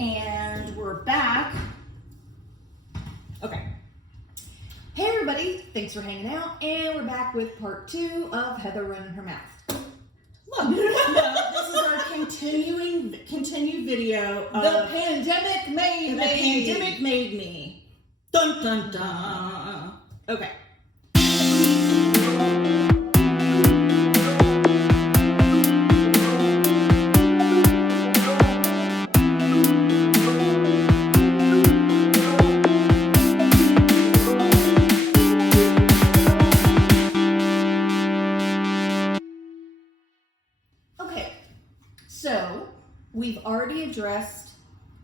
And we're back. Okay. Hey everybody, thanks for hanging out. And we're back with part 2 of Heather running her mouth. Look, this is our continued video of The pandemic made The me. pandemic made me. Dun dun dun. Okay. So, we've already addressed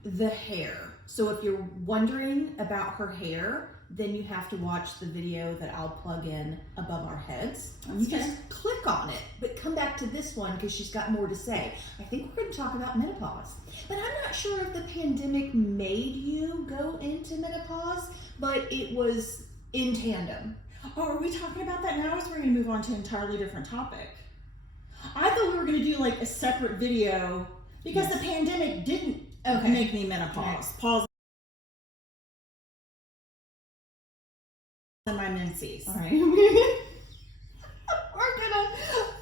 the hair. So if you're wondering about her hair, then you have to watch the video that I'll plug in above our heads. You just click on it, but come back to this one because she's got more to say. I think we're going to talk about menopause. But I'm not sure if the pandemic made you go into menopause, but it was in tandem. Oh, are we talking about that now? Or we're going to move on to an entirely different topic? I thought we were going to do like a separate video because the pandemic didn't make me menopause. Pause. My menses. All right.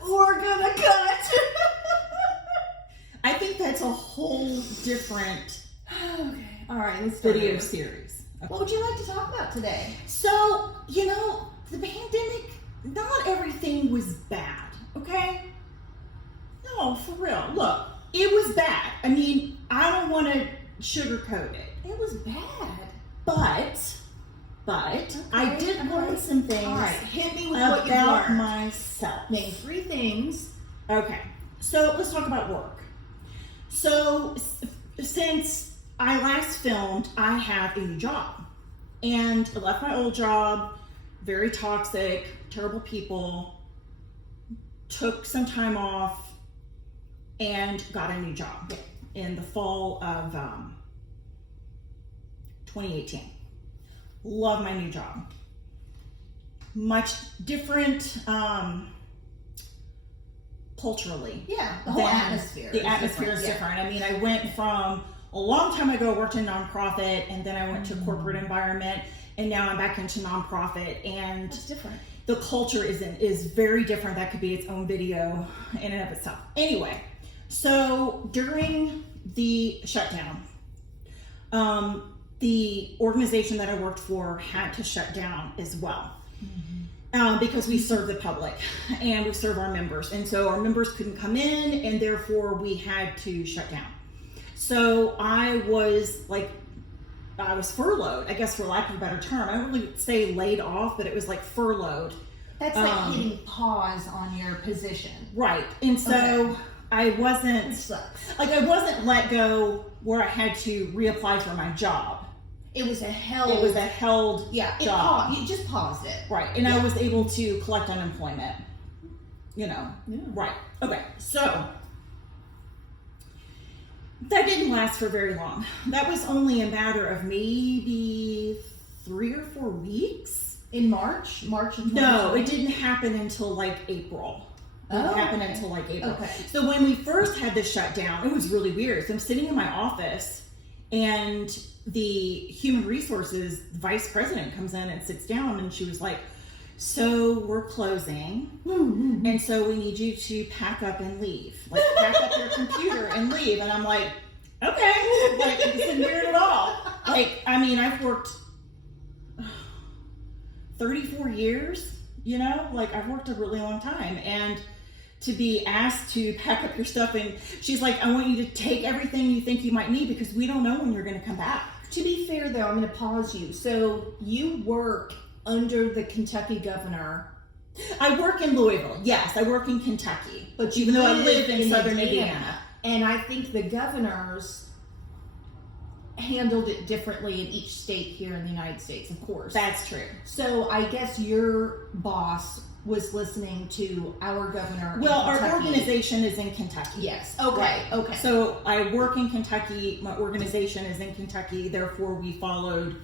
we're gonna cut. I think that's a whole different All right, let's video series. Okay. What would you like to talk about today? So, the pandemic, not everything was bad, okay? No, for real. Look, it was bad. I mean, I don't want to sugarcoat it. It was bad. But I did learn some things. All right, hit me with what you about learned. myself. Name 3 things. Okay, so let's talk about work. So since I last filmed, I have a new job. And I left my old job, very toxic, terrible people, took some time off, and got a new job in the fall of 2018. Love my new job. Much different culturally. Yeah, the whole atmosphere. The atmosphere is different. I mean, I went from a long time ago, worked in nonprofit, and then I went to corporate environment, and now I'm back into nonprofit. And it's different. The culture is very different. That could be its own video in and of itself. Anyway, so during the shutdown, the organization that I worked for had to shut down as well. Because we serve the public and we serve our members. And so our members couldn't come in and therefore we had to shut down. So I was furloughed, I guess for lack of a better term. I don't really say laid off, but it was like furloughed. That's like hitting pause on your position. Right. And so I wasn't, it sucks. I wasn't let go where I had to reapply for my job. It was a held job. You just paused it. Right. And I was able to collect unemployment. Right. Okay. So that didn't last for very long. That was only a matter of maybe 3 or 4 weeks. In March? March of 2020? No, it didn't happen until like April. It happened until like April. Okay. So when we first had this shutdown, it was really weird. So I'm sitting in my office and the human resources vice president comes in and sits down and she was like, so we're closing and so we need you to pack up and leave. Like pack up your computer and leave. And I'm like, okay, like this isn't weird at all. Like, I mean, I've worked 34 years, I've worked a really long time. And to be asked to pack up your stuff and she's like, I want you to take everything you think you might need because we don't know when you're going to come back. To be fair though, I'm going to pause you. So you work under the Kentucky governor. I work in Louisville. Yes, I work in Kentucky. But even though I live in southern Indiana. And I think the governors handled it differently in each state here in the United States, of course. That's true. So I guess your boss was listening to our governor. Well, our organization is in Kentucky. Yes. Okay. Right. Okay. So I work in Kentucky. My organization is in Kentucky. Therefore, we followed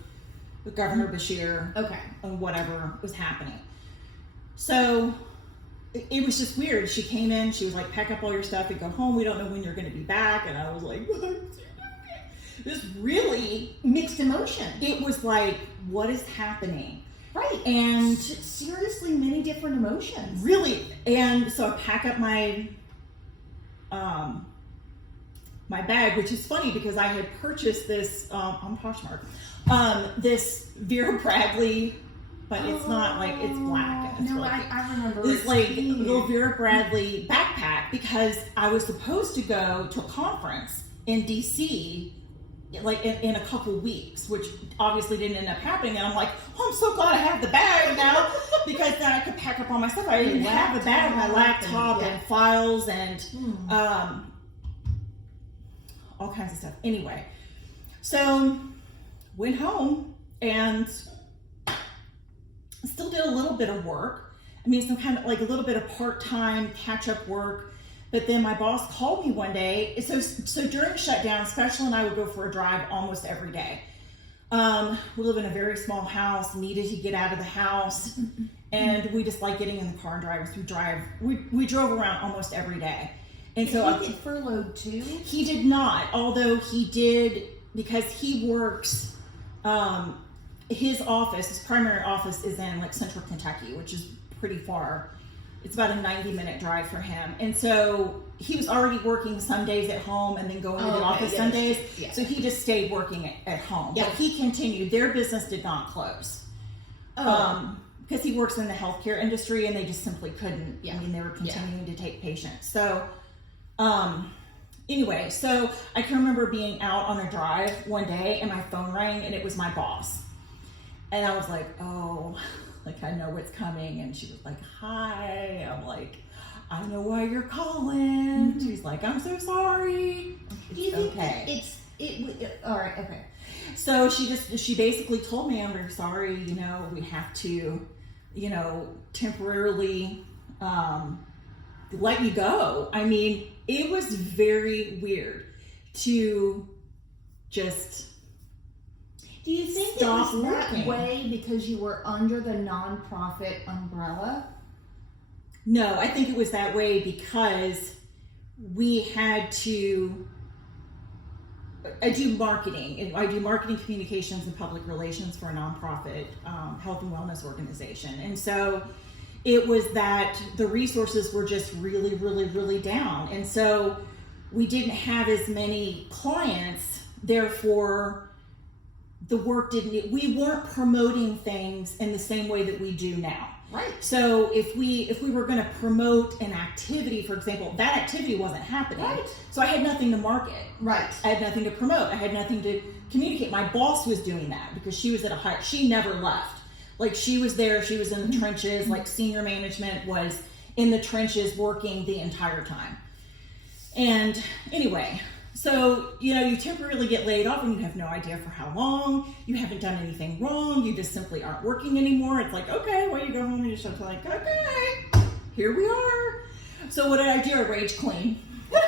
Governor Beshear. Okay. On whatever was happening. So it was just weird. She came in. She was like, "Pack up all your stuff and go home. We don't know when you're going to be back." And I was like, this really mixed emotion. It was like, what is happening? Right. And seriously, many different emotions. Really. And so I pack up my my bag, which is funny because I had purchased this on Poshmark, this Vera Bradley, but it's not like, it's black. And it's no, really I remember. this like cute. little Vera Bradley backpack because I was supposed to go to a conference in DC like in a couple weeks, which obviously didn't end up happening. And I'm like, oh, I'm so glad I have the bag now because then I could pack up all my stuff. I didn't have the bag, my laptop and files and all kinds of stuff. Anyway, so went home and still did a little bit of work. I mean, some kind of like a little bit of part-time catch-up work. But then my boss called me one day. So during shutdown, Special and I would go for a drive almost every day. We live in a very small house, needed to get out of the house. And we just like getting in the car and driving. We drove around almost every day. And so he get furloughed too? He did not, although he did, because he works, his primary office is in like central Kentucky, which is pretty far. It's about a 90-minute drive for him. And so he was already working some days at home and then going to the office some days. Yeah. So he just stayed working at home. Yeah. But he continued. Their business did not close. Because he works in the healthcare industry and they just simply couldn't. Yeah. I mean, they were continuing to take patients. So anyway, so I can remember being out on a drive one day and my phone rang and it was my boss. And I was like, oh, like I know what's coming. And she was like, hi. I'm like, I know why you're calling. She's like, I'm so sorry. Do you think all right, okay. So she basically told me, I'm very sorry, we have to, temporarily let you go. I mean, it was very weird to just Do you think it was that way because you were under the nonprofit umbrella? No, I think it was that way because we had to. I do marketing, and I do marketing communications and public relations for a nonprofit health and wellness organization. And so it was that the resources were just really, really, really down. And so we didn't have as many clients, therefore the work we weren't promoting things in the same way that we do now. Right. So if we were going to promote an activity, for example, that activity wasn't happening. Right. So I had nothing to market. Right. I had nothing to promote. I had nothing to communicate. My boss was doing that because she was at she never left. Like she was there, she was in the trenches, like senior management was in the trenches working the entire time. And anyway, so, you temporarily get laid off and you have no idea for how long. You haven't done anything wrong. You just simply aren't working anymore. It's like, okay, well, you go home and you just like, okay, here we are. So what did I do? I rage clean. Well,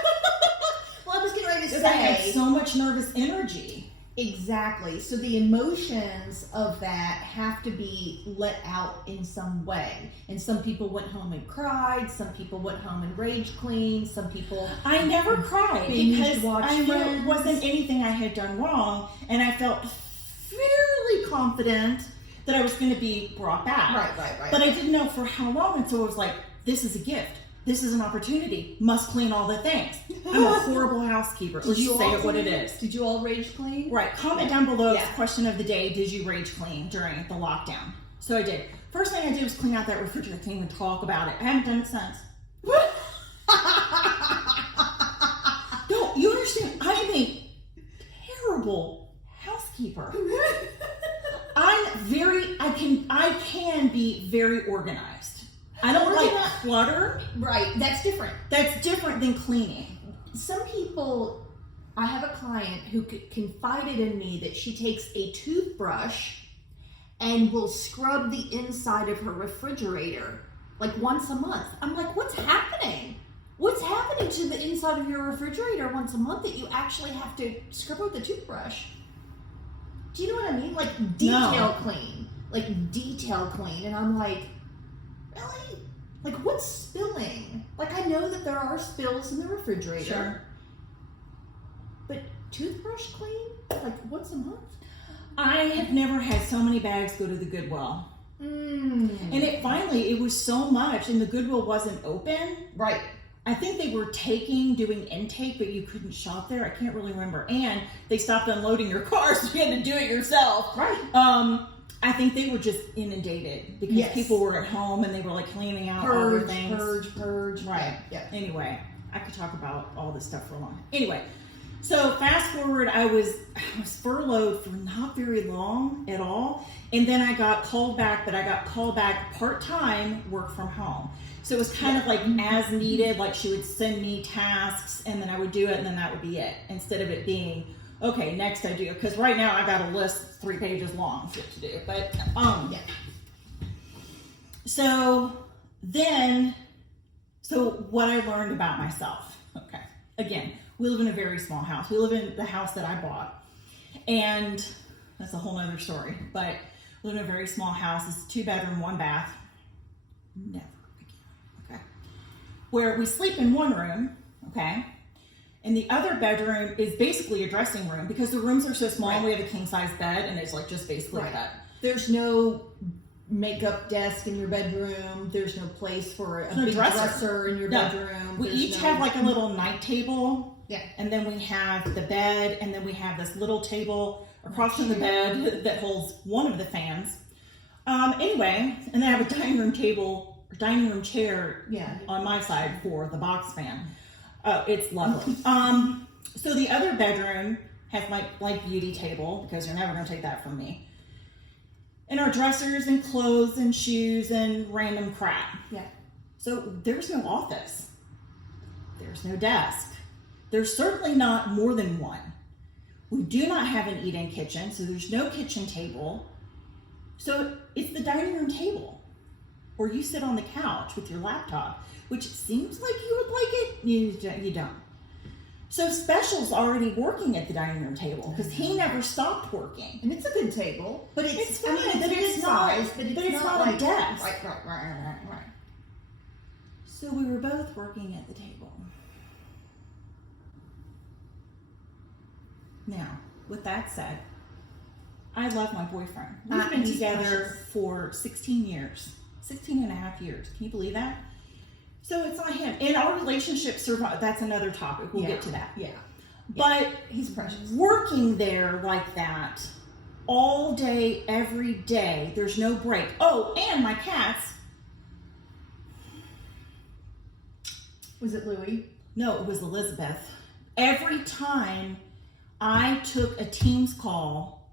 I was getting ready to say. I had so much nervous energy. Exactly. So the emotions of that have to be let out in some way. And some people went home and cried. Some people went home and rage cleaned. Some people. I never cried because I knew it wasn't anything I had done wrong, and I felt fairly confident that I was going to be brought back. Right. But I didn't know for how long, and so I was like, "This is a gift. This is an opportunity. Must clean all the things." I'm a horrible housekeeper. Let's just say it what it is. Did you all rage clean? Right. Comment down below. Question of the day: did you rage clean during the lockdown? So I did. First thing I did was clean out that refrigerator. I can't even talk about it. I haven't done it since. Don't you understand? I am a terrible housekeeper. I can be very organized. I don't like clutter. Right, that's different. That's different than cleaning. Some people, I have a client who confided in me that she takes a toothbrush and will scrub the inside of her refrigerator like once a month. I'm like, what's happening? What's happening to the inside of your refrigerator once a month that you actually have to scrub with the toothbrush? Do you know what I mean? Like detail clean. Like detail clean. And I'm like, really? Like what's spilling? Like I know that there are spills in the refrigerator. Sure. But toothbrush clean? like once a month? I have never had so many bags go to the Goodwill. And it was so much, and the Goodwill wasn't open. Right. I think they were doing intake, but you couldn't shop there. I can't really remember. And they stopped unloading your car, so you had to do it yourself. Right. I think they were just inundated because people were at home and they were like cleaning out all their things. Purge. Right. Yeah. Anyway, I could talk about all this stuff for a long time. Anyway, so fast forward, I was furloughed for not very long at all. And then I got called back, but I got called back part-time work from home. So it was kind of like as needed, like she would send me tasks and then I would do it and then that would be it. Instead of it being, okay, next I do. Because right now I got a list 3 pages long shit to do. But, yeah. So what I learned about myself, okay. Again, we live in a very small house. We live in the house that I bought. And that's a whole other story. But we live in a very small house. It's a 2-bedroom, 1 bath. Never again. Okay. Where we sleep in one room, okay? And the other bedroom is basically a dressing room because the rooms are so small. Right. We have a king-size bed and it's like just basically that. There's no makeup desk in your bedroom. There's no place for a big dresser in your bedroom. We each have like a little night table. Yeah. And then we have the bed, and then we have this little table across from the bed that holds one of the fans. Anyway, and then I have a dining room chair on my side for the box fan. It's lovely. So the other bedroom has my like beauty table because you're never gonna take that from me. And our dressers and clothes and shoes and random crap. Yeah. So there's no office. There's no desk. There's certainly not more than one. We do not have an eat-in kitchen, so there's no kitchen table. So it's the dining room table, or you sit on the couch with your laptop, which seems like you would like it. You don't. So Special's already working at the dining room table because he never stopped working. And it's a good table, but it's fine, it's but it's not. size, but it's not like a desk. Right. So we were both working at the table. Now, with that said, I love my boyfriend. We've been together for 16 years. 16 and a half years. Can you believe that? So it's not him. And our relationship survived. That's another topic. We'll get to that. Yeah. But he's precious. Working there like that all day, every day, there's no break. Oh, and my cats. Was it Louie? No, it was Elizabeth. Every time I took a Teams call,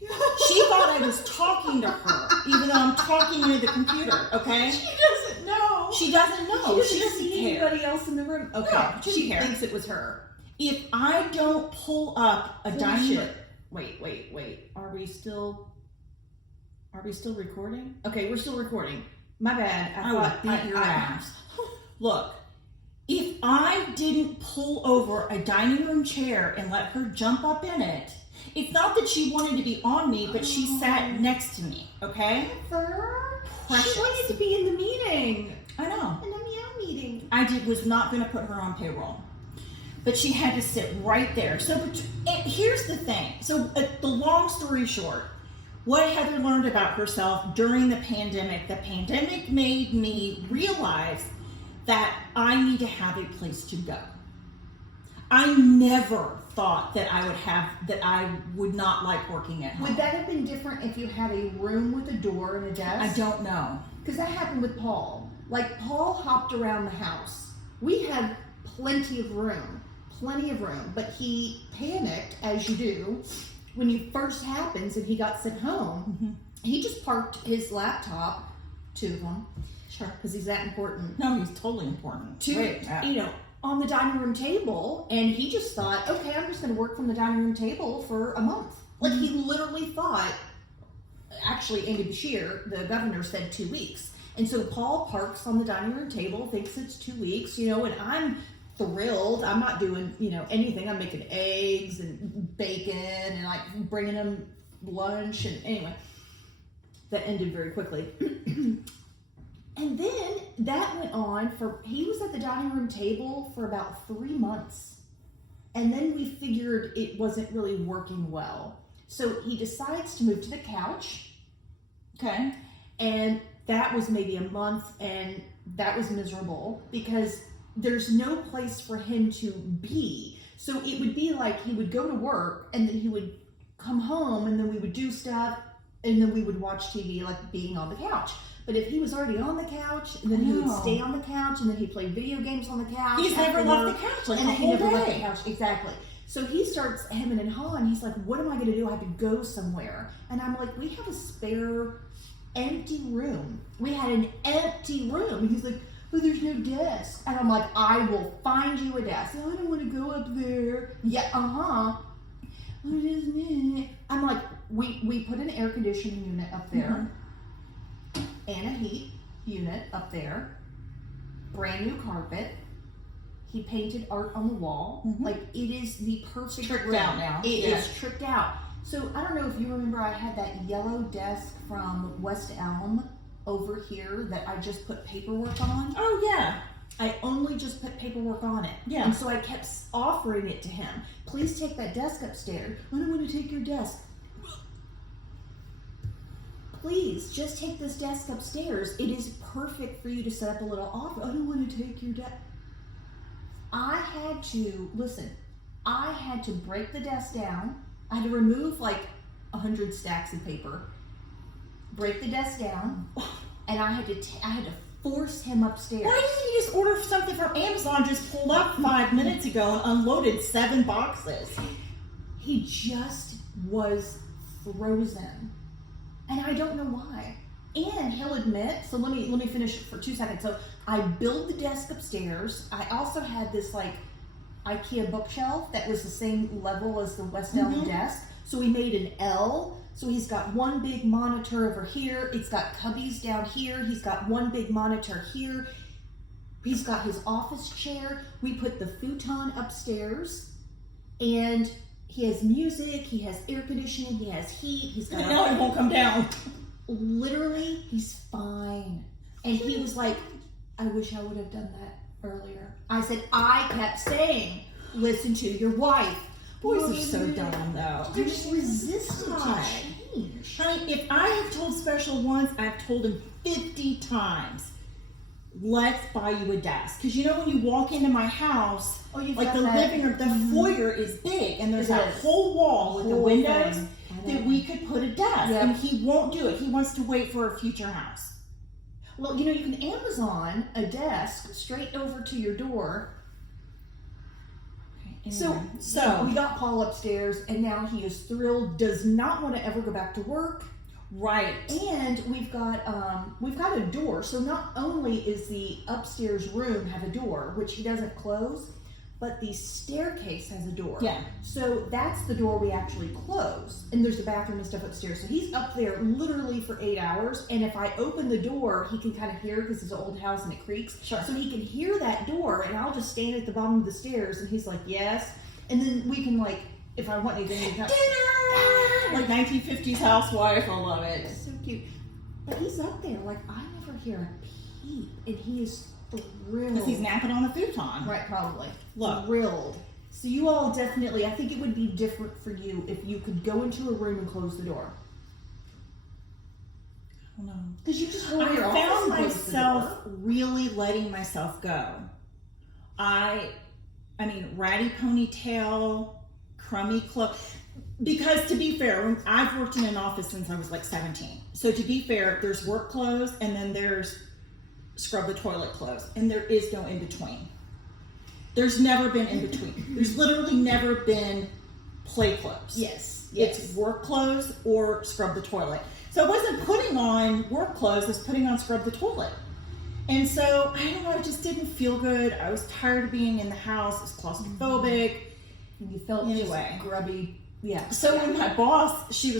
she thought I was talking to her, even though I'm talking into the computer, okay? She doesn't know. She doesn't know. She doesn't see care. anybody else in the room. Okay. No, she thinks it was her. If I don't pull up a dining room... Wait. Are we still recording? Okay, we're still recording. My bad. I would beat your ass. Look, if I didn't pull over a dining room chair and let her jump up in it, it's not that she wanted to be on me, but she sat next to me, okay? Precious. She wanted to be in the meeting. I know. In the meow meeting. Was not going to put her on payroll. But she had to sit right there. So here's the thing. So the long story short, what Heather learned about herself during the pandemic made me realize that I need to have a place to go. I never thought that I would not like working at home. Would that have been different if you had a room with a door and a desk? I don't know. Because that happened with Paul. Like, Paul hopped around the house. We had plenty of room, but he panicked, as you do, when it first happens and he got sent home. Mm-hmm. He just parked his laptop, 2 of them. Sure. Because he's that important. No, he's totally important. On the dining room table, and he just thought, okay, I'm just going to work from the dining room table for a month. Like, he literally thought, actually, Andy Bashir, the governor, said 2 weeks. And so Paul parks on the dining room table, thinks it's 2 weeks, and I'm thrilled. I'm not doing, anything. I'm making eggs and bacon and like bringing him lunch. And anyway, that ended very quickly. And then that went on he was at the dining room table for about 3 months. And then we figured it wasn't really working well. So he decides to move to the couch. Okay. And that was maybe a month, and that was miserable because there's no place for him to be. So it would be like he would go to work and then he would come home and then we would do stuff and then we would watch TV like being on the couch. But if he was already on the couch and then he would stay on the couch and then he'd play video games on the couch. He's never left the couch, like, and the then he whole never left day. the couch. Exactly. So he starts hemming and hawing. He's like, what am I going to do? I have to go somewhere. And I'm like, we have a spare empty room. We had an empty room. And he's like, but there's no desk. And I'm like, I will find you a desk. Oh, I don't want to go up there. Yeah, I'm like, we put an air conditioning unit up there and a heat unit up there, brand new carpet. He painted art on the wall. Like, it is the perfect Tricked room. out now. It is tricked out. So I don't know if you remember, I had that yellow desk from West Elm over here that I just put paperwork on. Oh yeah. I only just put paperwork on it. Yeah. And so I kept offering it to him. Please take that desk upstairs. I don't want to take your desk. Please, just take this desk upstairs. It is perfect for you to set up a little office. I don't want to take your desk. I had to break the desk down. I had to remove like 100 stacks of paper, break the desk down, and I had to force him upstairs. Why didn't you just order something from Amazon? Just pulled up 5 minutes ago and unloaded 7 boxes. He just was frozen, and I don't know why. And he'll admit. So let me finish for 2 seconds. So I built the desk upstairs. I also had this like IKEA bookshelf that was the same level as the West Elm desk. So we made an L. So he's got one big monitor over here. It's got cubbies down here. He's got one big monitor here. He's got his office chair. We put the futon upstairs, and he has music. He has air conditioning. He has heat. He's got. Now it won't come down. Literally, he's fine. And he was like, I wish I would have done that earlier. I said, I kept saying, listen to your wife. Boys are so dumb, though. They're just resistant to change. Honey, if I have told Special once, I've told him 50 times, let's buy you a desk. Because you know when you walk into my house, like the living room, the foyer is big, and there's that whole wall with the windows that we could put a desk. Yep. And he won't do it. He wants to wait for a future house. Well, you know, you can Amazon a desk straight over to your door. Anyway, So we got Paul upstairs, and now he is thrilled, does not want to ever go back to work. right. And we've got a door. So not only is the upstairs room have a door, which he doesn't close, but the staircase has a door. Yeah. So that's the door we actually close. And there's a bathroom and stuff upstairs. So he's up there literally for 8 hours. And if I open the door, he can kind of hear, because it's an old house and it creaks. Sure. So he can hear that door, and I'll just stand at the bottom of the stairs, and he's like, yes. And then we can, like, if I want anything, we can Dinner! Like 1950s housewife. I love it. It's so cute. But he's up there, like, I never hear a peep, and he is thrilled. Because he's napping on the futon. Right, probably. Look. Thrilled. So you all definitely, I think it would be different for you if you could go into a room and close the door. I don't know. Because you just go I in your office found and close the myself door. really letting myself go. I mean, ratty ponytail, crummy clothes. Because to be fair, I've worked in an office since I was like 17. So to be fair, there's work clothes and then there's scrub the toilet clothes. And there is no in between. There's never been in between. There's literally never been play clothes. Yes. It's work clothes or scrub the toilet. So I wasn't putting on work clothes, I was putting on scrub the toilet. And so, I don't know, I just didn't feel good. I was tired of being in the house. I was claustrophobic. And you felt Anyway. just grubby. Yeah. So when my boss, she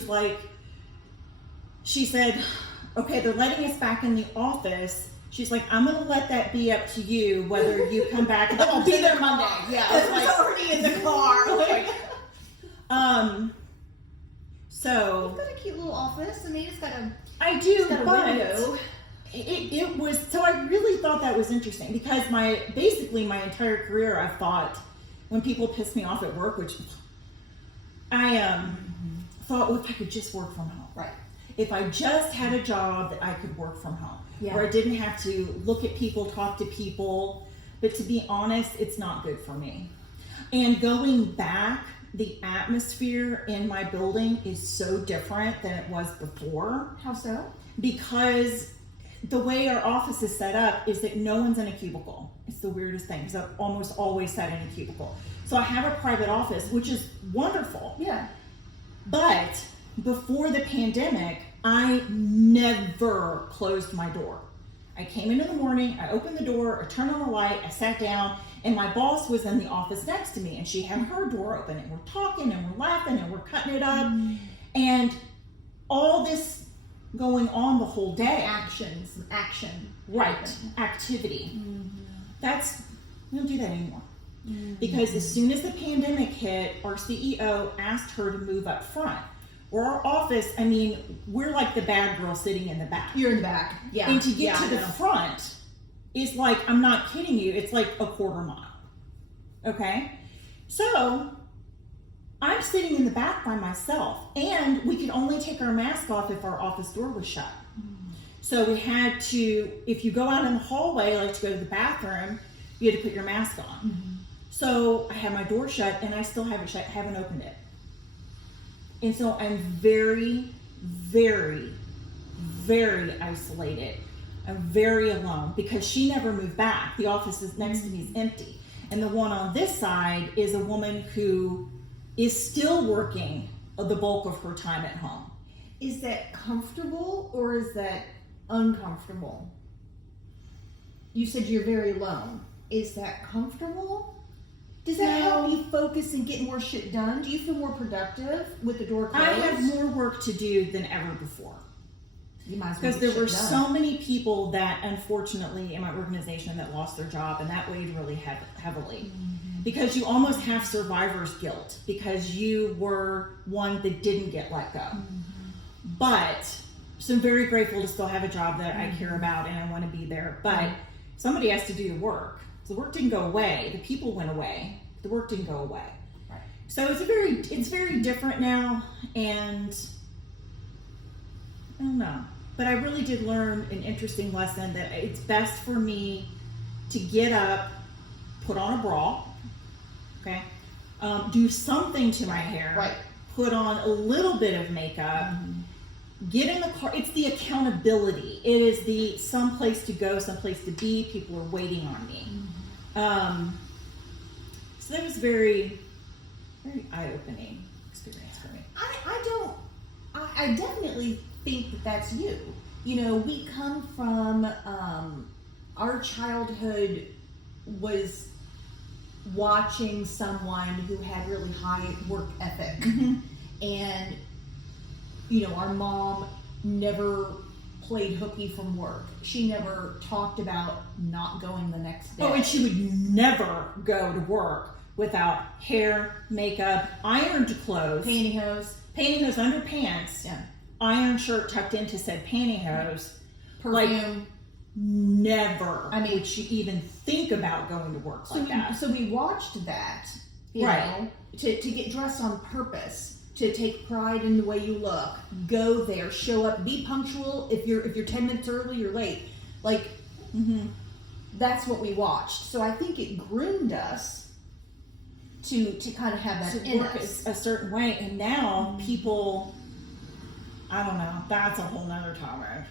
said, okay, they're letting us back in the office. She's like, I'm going to let that be up to you, whether you come back. I'll be there Monday. Yeah. I was like, already in the car. Like, so. You've got a cute little office. I mean, it's got a... I do, got a but window. it was, so I really thought that was interesting because my entire career I thought, when people piss me off at work, which I thought, well, if I could just work from home. Right. If I just had a job that I could work from home, Yeah. where I didn't have to look at people, talk to people. But to be honest, it's not good for me. And going back, the atmosphere in my building is so different than it was before. How so? Because the way our office is set up is that no one's in a cubicle. It's the weirdest thing, because I've almost always sat in a cubicle. So I have a private office, which is wonderful. Yeah. But before the pandemic, I never closed my door. I came in the morning, I opened the door, I turned on the light, I sat down, and my boss was in the office next to me, and she had her door open, and we're talking, and we're laughing, and we're cutting it up, and all this going on the whole day. Action. Right. Activity. That's, we don't do that anymore. Because as soon as the pandemic hit, our CEO asked her to move up front. Where our office, I mean, we're like the bad girl sitting in the back. You're in the back. Yeah. And to get to the front is like, I'm not kidding you, it's like a quarter mile. Okay? So I'm sitting in the back by myself, and we could only take our mask off if our office door was shut. So we had to, if you go out in the hallway, like to go to the bathroom, you had to put your mask on. So I had my door shut, and I still have it shut, haven't opened it. And so I'm very, very, very isolated. I'm very alone because she never moved back. The office is next to me is empty. And the one on this side is a woman who is still working the bulk of her time at home. Is that comfortable or is that uncomfortable? You said you're very alone. Is that comfortable? Does that help you focus and get more shit done? Do you feel more productive with the door closed? I have more work to do than ever before. You might as well because there were done. so many people that unfortunately in my organization that lost their job, and that weighed really heavily. Because you almost have survivor's guilt because you were one that didn't get let go. But so I'm very grateful to still have a job that I care about and I want to be there. But somebody has to do the work. The work didn't go away. The people went away. The work didn't go away. Right. So it's very different now, and I don't know. But I really did learn an interesting lesson that it's best for me to get up, put on a bra, okay, do something to my hair, Right. put on a little bit of makeup, get in the car. It's the accountability. It is the someplace to go, someplace to be. People are waiting on me. So that was very, very eye-opening experience for me. I definitely think that that's you. You know, we come from, our childhood was watching someone who had really high work ethic. And, you know, our mom never played hooky from work. She never talked about not going the next day. Oh, and she would never go to work without hair, makeup, ironed clothes, Pantyhose. Underpants, Yeah. iron shirt tucked into said pantyhose. Perfume. Never I mean- would she even think about going to work like that. So we watched that, you Right. know, to get dressed on purpose, to take pride in the way you look, go there, show up, be punctual. If you're 10 minutes early, you're late. Like, that's what we watched. So I think it groomed us to kind of have that To in work us. a certain way, and now people, I don't know, that's a whole nother topic.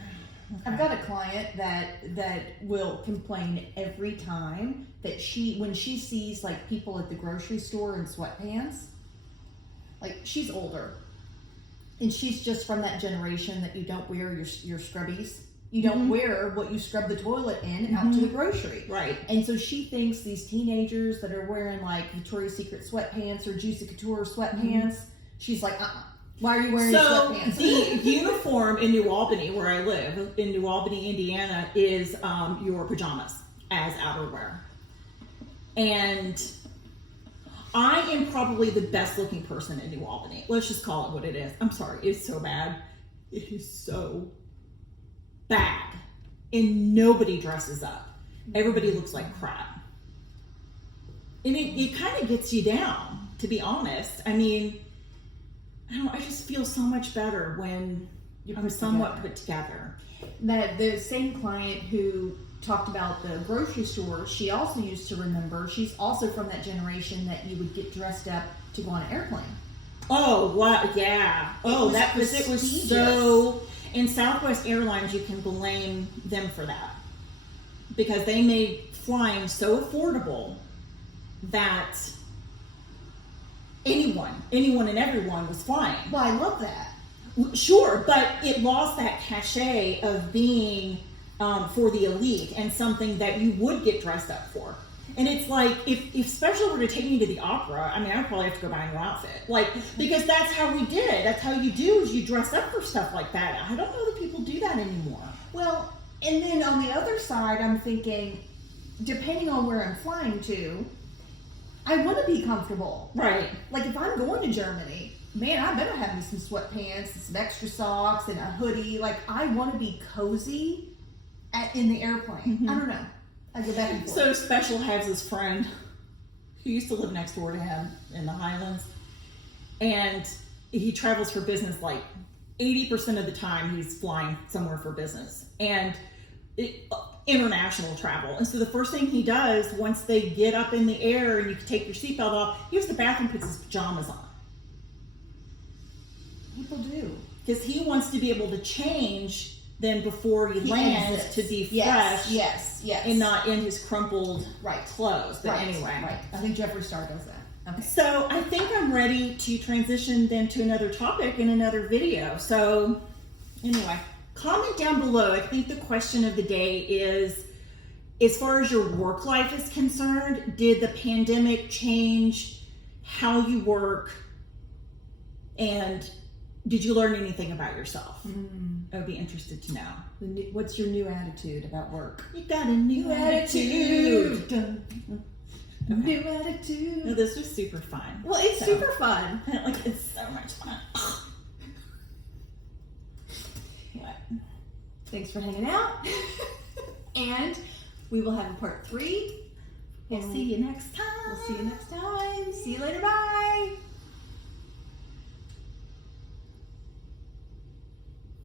I've got a client that will complain every time that when she sees like people at the grocery store in sweatpants. Like, she's older, and she's just from that generation that you don't wear your scrubbies. You don't wear what you scrub the toilet in out to the grocery. Right. And so she thinks these teenagers that are wearing like Victoria's Secret sweatpants or Juicy Couture sweatpants, she's like, why are you wearing sweatpants? The uniform in New Albany, where I live, in New Albany, Indiana, is your pajamas as outerwear. And I am probably the best looking person in New Albany. Let's just call it what it is. I'm sorry, it's so bad. It is so bad. And nobody dresses up. Everybody looks like crap. And it kind of gets you down, to be honest. I mean, I just feel so much better when I'm somewhat put together. That the same client who talked about the grocery store, she also used to remember, she's also from that generation that you would get dressed up to go on an airplane. Oh, what? Yeah. It was so. In Southwest Airlines, you can blame them for that because they made flying so affordable that anyone and everyone was flying. Well, I love that. Sure, but it lost that cachet of being for the elite and something that you would get dressed up for. And it's like, if Special were to take me to the opera, I mean, I'd probably have to go buy a new outfit. Like, because that's how we did it. That's how you do, is you dress up for stuff like that. I don't know that people do that anymore. Well, and then on the other side, I'm thinking, depending on where I'm flying to, I want to be comfortable. Right. Like, if I'm going to Germany, man, I better have me some sweatpants and some extra socks and a hoodie. Like, I want to be cozy in the airplane. Mm-hmm. I don't know. I go back and forth. So Special has this friend who used to live next door to him in the Highlands, and he travels for business. Like 80% of the time he's flying somewhere for business and international travel. And so the first thing he does once they get up in the air and you can take your seatbelt off, he goes to the bathroom, puts his pajamas on. People do. Because he wants to be able to change then before he lands exits. to be Yes, fresh. yes. And not in his crumpled clothes. But anyway. Right. I think Jeffree Star does that. Okay. So I think I'm ready to transition then to another topic in another video. So anyway, comment down below. I think the question of the day is, as far as your work life is concerned, did the pandemic change how you work? And did you learn anything about yourself? I would be interested to know. What's your new attitude about work? You got a new attitude. New attitude. No, this was super fun. Well, it's super fun. Like, it's so much fun. What? Thanks for hanging out. And we will have a part 3. We'll see you next time. We'll see you next time. See you later. Bye.